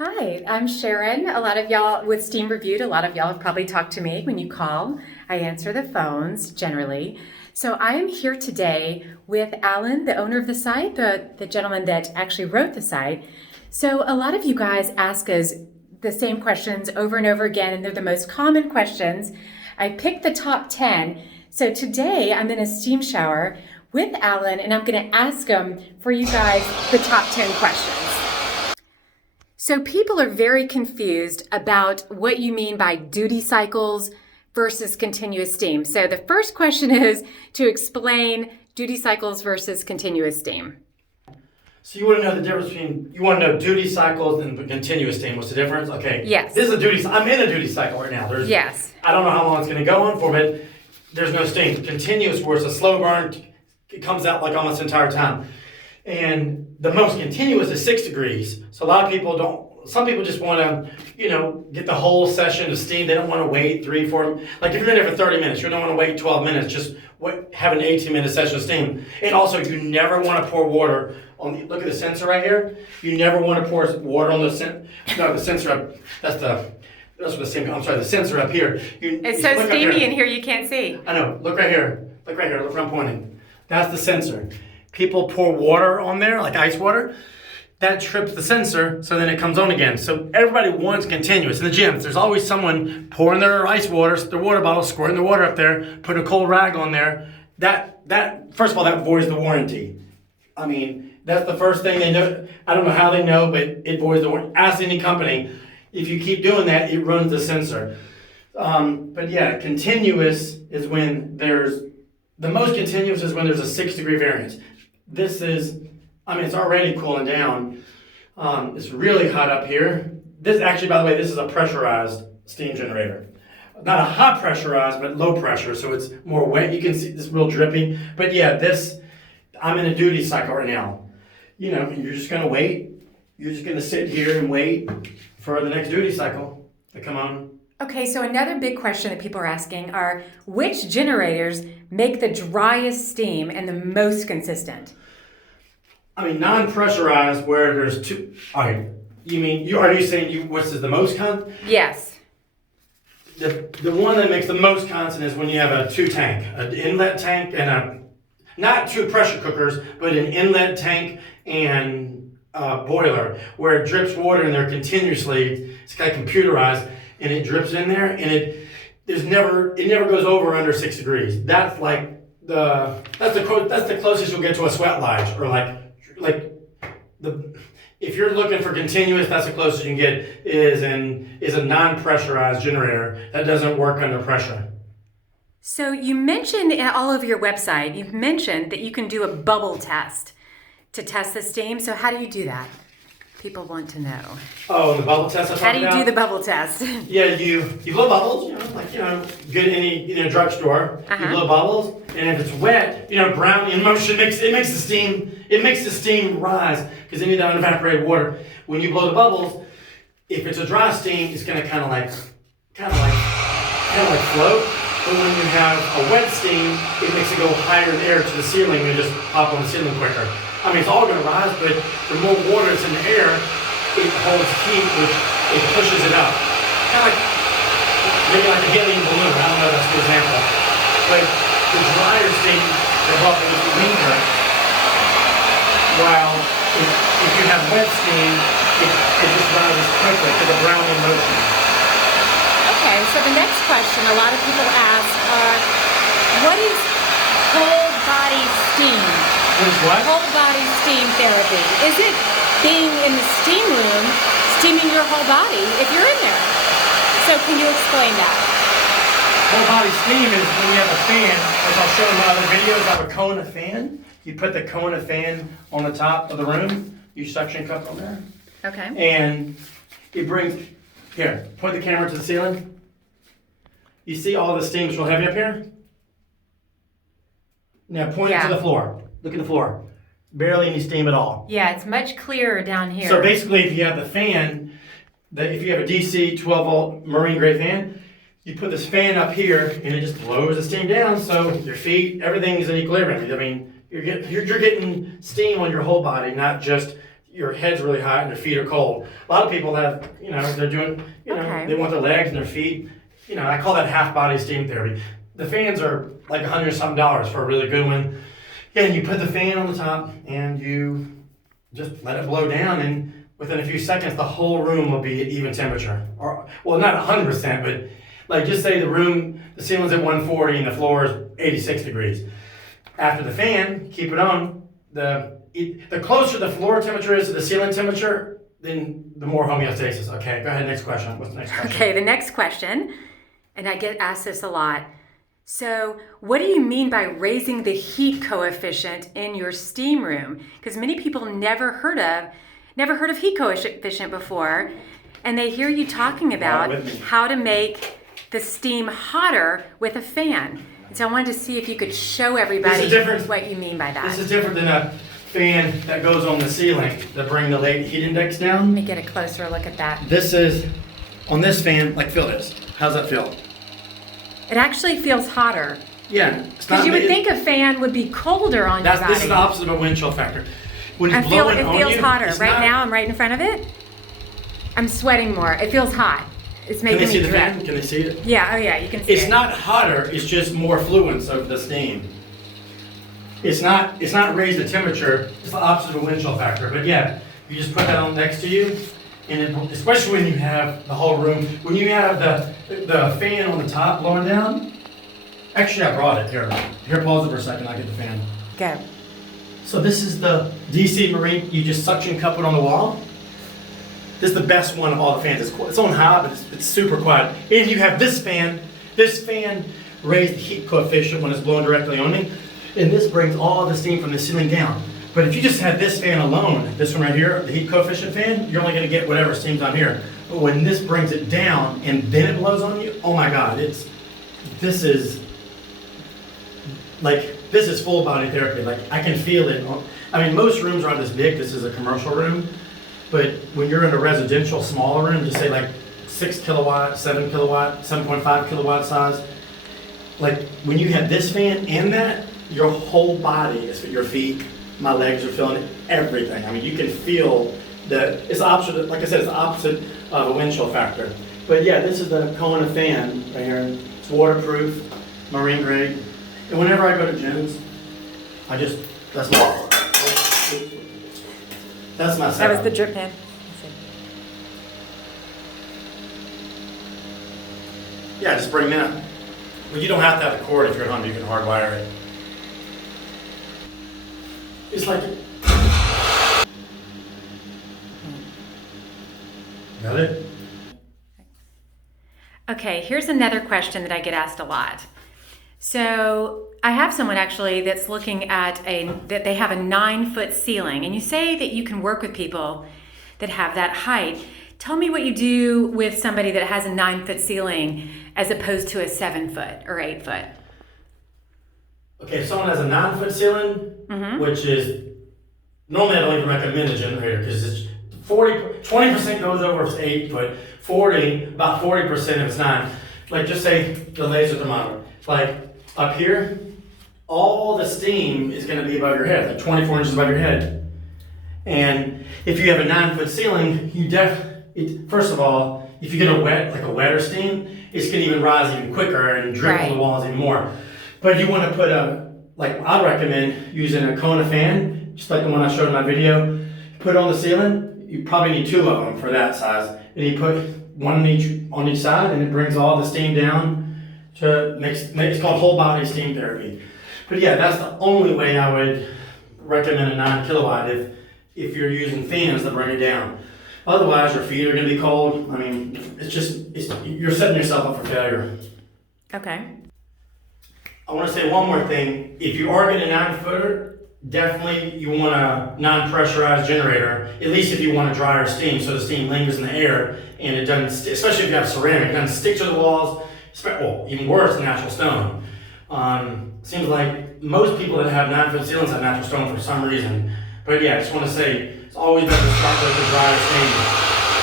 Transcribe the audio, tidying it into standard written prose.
Hi, I'm Sharon. A lot of y'all with Steam Reviewed, a lot of y'all have probably talked to me when you call. I answer the phones generally. So I am here today with Alan, the owner of the site, the gentleman that actually wrote the site. So a lot of you guys ask us the same questions over and over again, and they're the most common questions. I picked the top 10. So today I'm in a steam shower with Alan, and I'm going to ask him for you guys the top 10 questions. So people are very confused about what you mean by duty cycles versus continuous steam. So the first question is to explain duty cycles versus continuous steam. So you want to know the difference between, you want to know duty cycles and continuous steam. What's the difference? Okay. Yes. This is a duty, I'm in a duty cycle right now. Yes. I don't know how long it's going to go on for, but there's no steam. Continuous, where it's a slow burn, it comes out like almost the entire time. And the most continuous is 6 degrees. So a lot of people some people just want to, get the whole session of steam. They don't want to wait 3, 4, like if you're in there for 30 minutes, you don't want to wait 12 minutes, just have an 18-minute session of steam. And also, you never want to pour water on look at the sensor right here. You never want to pour water on the sensor up, the sensor up here. It's so steamy in here you can't see. I know, look right here, look where I'm pointing. That's the sensor. People pour water on there, like ice water. That trips the sensor, so then it comes on again. So everybody wants continuous. In the gyms, there's always someone pouring their their water bottle, squirting the water up there, putting a cold rag on there. That first of all, that voids the warranty. I mean, that's the first thing they know. I don't know how they know, but it voids the warranty. Ask any company. If you keep doing that, it runs the sensor. But yeah, continuous is when the most continuous is when there's a 6-degree variance. It's already cooling down. It's really hot up here. This actually, by the way, this is a pressurized steam generator. Not a hot pressurized, but low pressure, so it's more wet. You can see this real dripping. But yeah, I'm in a duty cycle right now. You're just gonna wait. You're just gonna sit here and wait for the next duty cycle to come on. Okay, so another big question that people are asking are which generators make the driest steam and the most consistent? Non-pressurized, where there's two. All right, are you saying what's the most constant? Yes. The one that makes the most constant is when you have a 2 tank, an inlet tank and not 2 pressure cookers, but an inlet tank and a boiler where it drips water in there continuously. It's kind of computerized, and it drips in there, and it never goes over under 6 degrees. That's like that's the closest you'll get to a sweat lodge, or if you're looking for continuous, that's the closest you can get is a non-pressurized generator that doesn't work under pressure. So you mentioned all over your website, you've mentioned that you can do a bubble test to test the steam. So how do you do that? People want to know. Oh, the bubble test. How do you do the bubble test? Yeah, you blow bubbles. Good in any drugstore. You blow bubbles, and if it's wet, brown in motion makes the steam. It makes the steam rise because you need that unevaporated water. When you blow the bubbles, if it's a dry steam, it's gonna kind of like float. But when you have a wet steam, it makes it go higher in the air to the ceiling and just pop on the ceiling quicker. It's all going to rise, but the more water is in the air, it holds heat, which it pushes it up. Kind of maybe like a helium balloon. I don't know, that's a good example. But the drier steam, they're bubbling with the linger. While if you have wet steam, it just rises quickly to the Brownian motion. Okay, so the next question a lot of people ask are, what is whole body steam? What? Whole body steam therapy. Is it being in the steam room, steaming your whole body if you're in there? So can you explain that? Whole body steam is when you have a fan, which I'll show in my other videos. I have a Kona fan. You put the Kona fan on the top of the room. You suction cup on there. Okay. And it brings, here, point the camera to the ceiling. You see all the steam is real heavy up here? Now point it to the floor. Look at the floor. Barely any steam at all. Yeah, it's much clearer down here. So basically, if you have the fan, if you have a DC 12-volt marine grade fan, you put this fan up here and it just blows the steam down. So your feet, everything is in equilibrium. You're getting steam on your whole body, not just your head's really hot and your feet are cold. A lot of people have, they're doing, Okay. they want their legs and their feet. I call that half body steam therapy. The fans are like $100 something for a really good one. Yeah, and you put the fan on the top and you just let it blow down, and within a few seconds, the whole room will be at even temperature. Or, well, not 100%, but like just say the ceiling's at 140 and the floor is 86 degrees. After the fan, keep it on. The closer the floor temperature is to the ceiling temperature, then the more homeostasis. Okay, go ahead, next question. What's the next question? Okay, the next question, and I get asked this a lot. So, what do you mean by raising the heat coefficient in your steam room? Because many people never heard of heat coefficient before, and they hear you talking about how to make the steam hotter with a fan. And so I wanted to see if you could show everybody what you mean by that. This is different than a fan that goes on the ceiling to bring the latent heat index down. Let me get a closer look at that. This is, on this fan, like feel this. How's that feel? It actually feels hotter. Yeah. Because you would think a fan would be colder on your body. This is the opposite of a wind chill factor. When it's It blowing on feels you, hotter. it's Right not, now, I'm right in front of it. I'm sweating more. It feels hot. It's Can making they see me the drip. fan? Can they see it? Yeah, oh yeah, you can see it. It's not hotter, it's just more fluence of the steam. It's not raised the temperature, it's the opposite of a wind chill factor. But yeah, you just put that on next to you, and especially when you have the whole room, when you have the fan on the top blowing down. Actually, I brought it. Here, pause it for a second, I'll get the fan. Go. So this is the DC Marine, you just suction cup it on the wall. This is the best one of all the fans. It's on high, but it's super quiet. And you have this fan. This fan raised the heat coefficient when it's blowing directly on me. And this brings all the steam from the ceiling down. But if you just had this fan alone, this one right here, the heat coefficient fan, you're only gonna get whatever steam's on here. But when this brings it down and then it blows on you, oh my God, this is full body therapy. Like I can feel it. I mean, most rooms aren't this big. This is a commercial room. But when you're in a residential smaller room, just say like 6 kilowatt, 7 kilowatt, 7.5 kilowatt size, like when you have this fan and that, your whole body is, your feet, my legs are feeling it, everything. I mean, you can feel it's the opposite, like I said, it's the opposite of a wind chill factor. But yeah, this is the Kona fan right here. It's waterproof, marine grade. And whenever I go to gyms, that's my setup. That was the drip fan. Yeah, just bring that. But you don't have to have the cord if you're at home. You can hardwire it. It's like Got it? Okay, here's another question that I get asked a lot. So I have someone actually that's looking at that they have a 9-foot ceiling, and you say that you can work with people that have that height. Tell me what you do with somebody that has a 9-foot ceiling as opposed to a 7-foot or 8-foot. Okay, if someone has a 9-foot ceiling, which is, normally I don't even recommend a generator because it's 20% goes over if it's 8 foot, about 40% if it's 9. Like just say the laser thermometer. Like up here, all the steam is going to be above your head, like 24 inches above your head. And if you have a 9-foot ceiling, first of all, if you get a wetter steam, it's going to even rise even quicker and drip on the walls even more. But you want to put I'd recommend using a Kona fan, just like the one I showed in my video. Put it on the ceiling. You probably need 2 of them for that size. And you put one on each side, and it brings all the steam down it's called whole body steam therapy. But yeah, that's the only way I would recommend a 9 kilowatt if you're using fans to bring it down. Otherwise, your feet are going to be cold. I mean, you're setting yourself up for failure. Okay. I want to say one more thing. If you are getting a 9-footer, definitely you want a non-pressurized generator, at least if you want to dryer steam, so the steam lingers in the air and it doesn't, especially if you have ceramic, it doesn't stick to the walls, even worse, natural stone. Seems like most people that have 9-foot ceilings have natural stone for some reason. But yeah, I just want to say, it's always better to start with the drier steam.